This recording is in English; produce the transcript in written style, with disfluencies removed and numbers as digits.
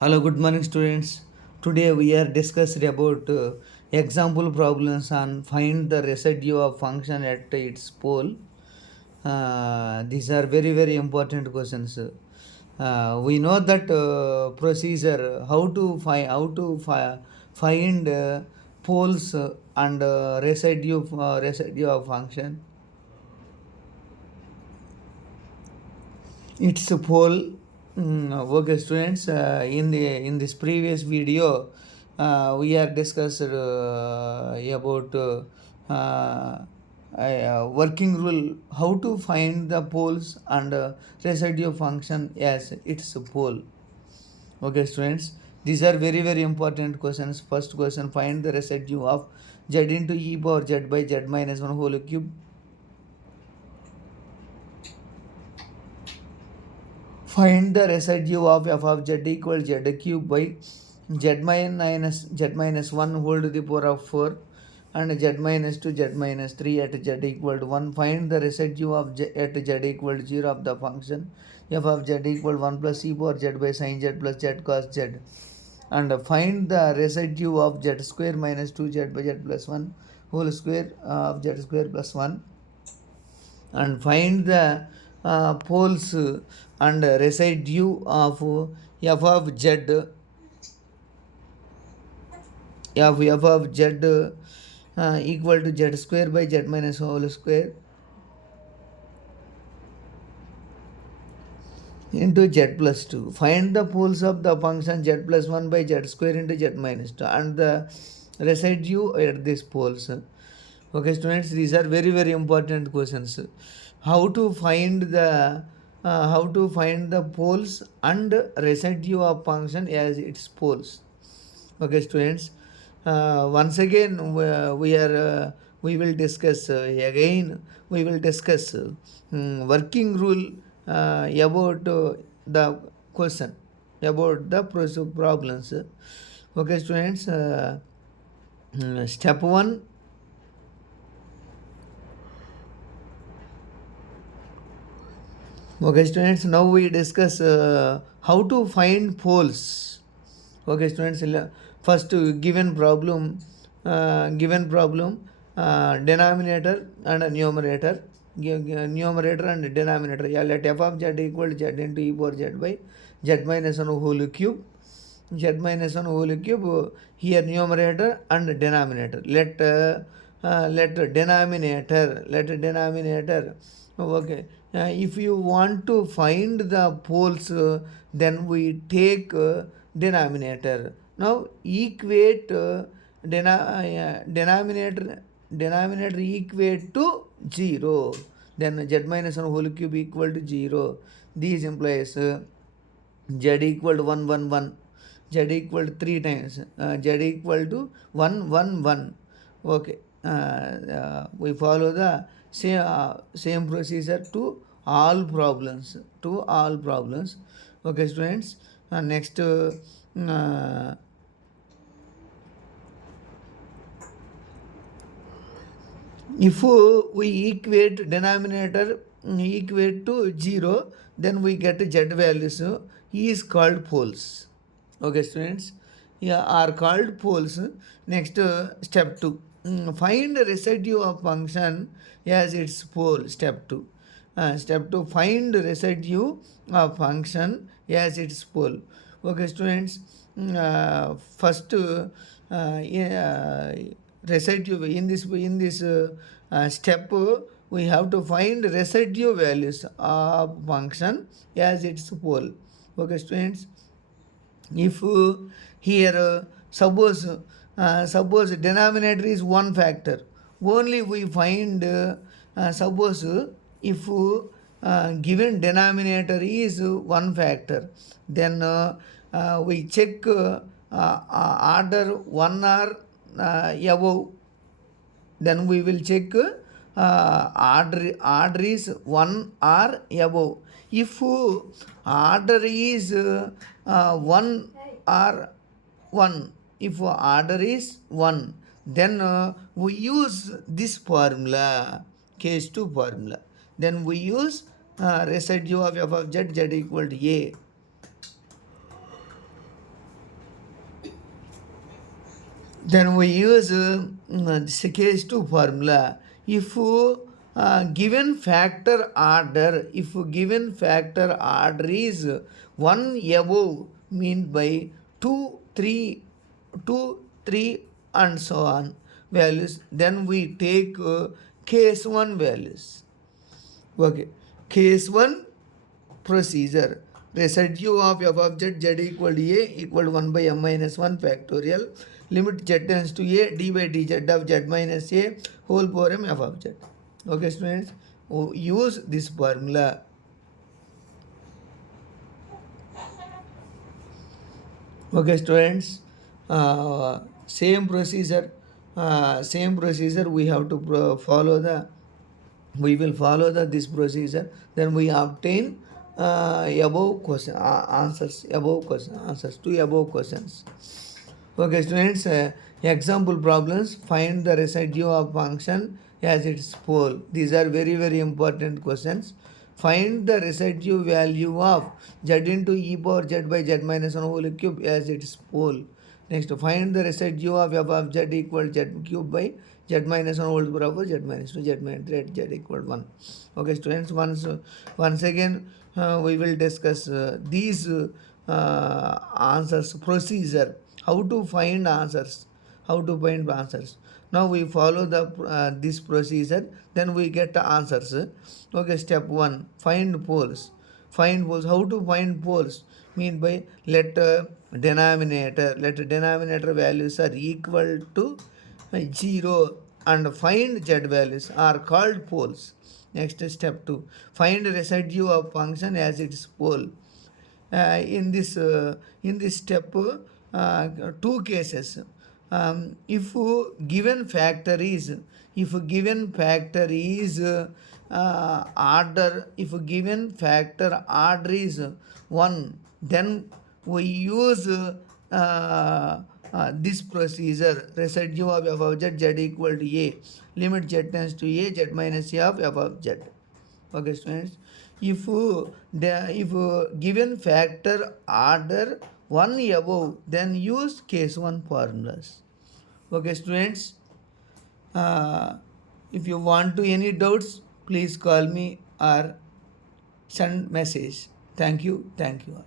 Hello, good morning, students. Today we are discussing about example problems on find the residue of function at its pole. These are very important questions. We know that procedure how to find poles and residue of function. It's a poll. Okay, students. In this previous video, we are discussed about working rule, how to find the poles and residue function as its pole. Okay, students. These are very important questions. First question: find the residue of z into e power z by z minus one whole cube. Find the residue of f of z equal z cube by z minus 1 whole to the power of 4 and z minus 2 z minus 3 at z equal to 1. Find the residue of at z equal to 0 of the function f of z equal to 1 plus e power z by sin z plus z cos z. And find the residue of z square minus 2z by z plus 1 whole square of z square plus 1. And find the poles and residue of f of z of z equal to z square by z minus whole square into z plus 2. Find the poles of the function z plus 1 by z square into z minus 2 and the residue at these poles. Okay, students, these are very important questions. How to find the poles and residue of function as its poles. Okay, students. Once again, we will discuss again. We will discuss working rule about the question about the problems. Okay, students. Step one. Okay, students, now we discuss how to find poles. Okay, students, first denominator and a numerator. Numerator and denominator. Yeah, let f of z equal to z into e power z by z minus 1 whole cube. Z minus 1 whole cube here numerator and denominator. Let denominator. Okay. If you want to find the poles, then we take denominator. Now equate denominator equate to 0. Then z minus 1 whole cube equal to 0. This implies z equal to 1 z equal to 3 times z equal to 1 okay. We follow the same procedure to all problems okay, students. Next if we equate denominator equate to 0, then we get z values is called poles. Okay, students, yeah, are called poles. Next step 2, find the residue of function as its pole. Step 2, find residue of function as its pole. Okay, students, first residue in this step we have to find residue values of function as its pole. Okay, students, if here suppose denominator is one factor, only we find suppose if given denominator is one factor, then we check order 1 or above. Then we will check order is 1 or above. If order is 1 or 1, if order is 1, then we use this formula, case 2 formula. Then we use residue of f of z equal to a. Then we use this case 2 formula. If given factor order, if given factor order is 1 above, mean by 2, 3, 2, 3 and so on values, then we take case 1 values. Okay, case 1 procedure. Residue of f of z equal to a equal to 1 by m minus 1 factorial. Limit z tends to a d by dz of z minus a whole power m f of z. Okay, students, use this formula. Okay, students, same procedure. We have to follow the. We will follow this procedure. Then we obtain above question answers. Above question answers to above questions. Okay, students, example problems. Find the residue of function as its pole. These are very, very important questions. Find the residue value of z into e power z by z minus 1 whole cube as its pole. Next, find the residue of f of z equal z cube by z minus 1 whole power of z minus 2 z minus 3 at z equal 1. Okay, students, once again we will discuss these answers procedure. How to find answers. Now we follow the this procedure, then we get the answers. Okay, step 1, find poles. How to find poles? Mean by let denominator values are equal to 0 and find z values are called poles. Next, step 2, find residue of function as its pole. In this step, two cases. If given factor is order is 1, then we use this procedure. Residue of f of z equal to a, limit z tends to a z minus a of f of z. Okay, students, if given factor order 1 above, then use case 1 formulas. Okay, students, if you want to any doubts, please call me or send message. Thank you all.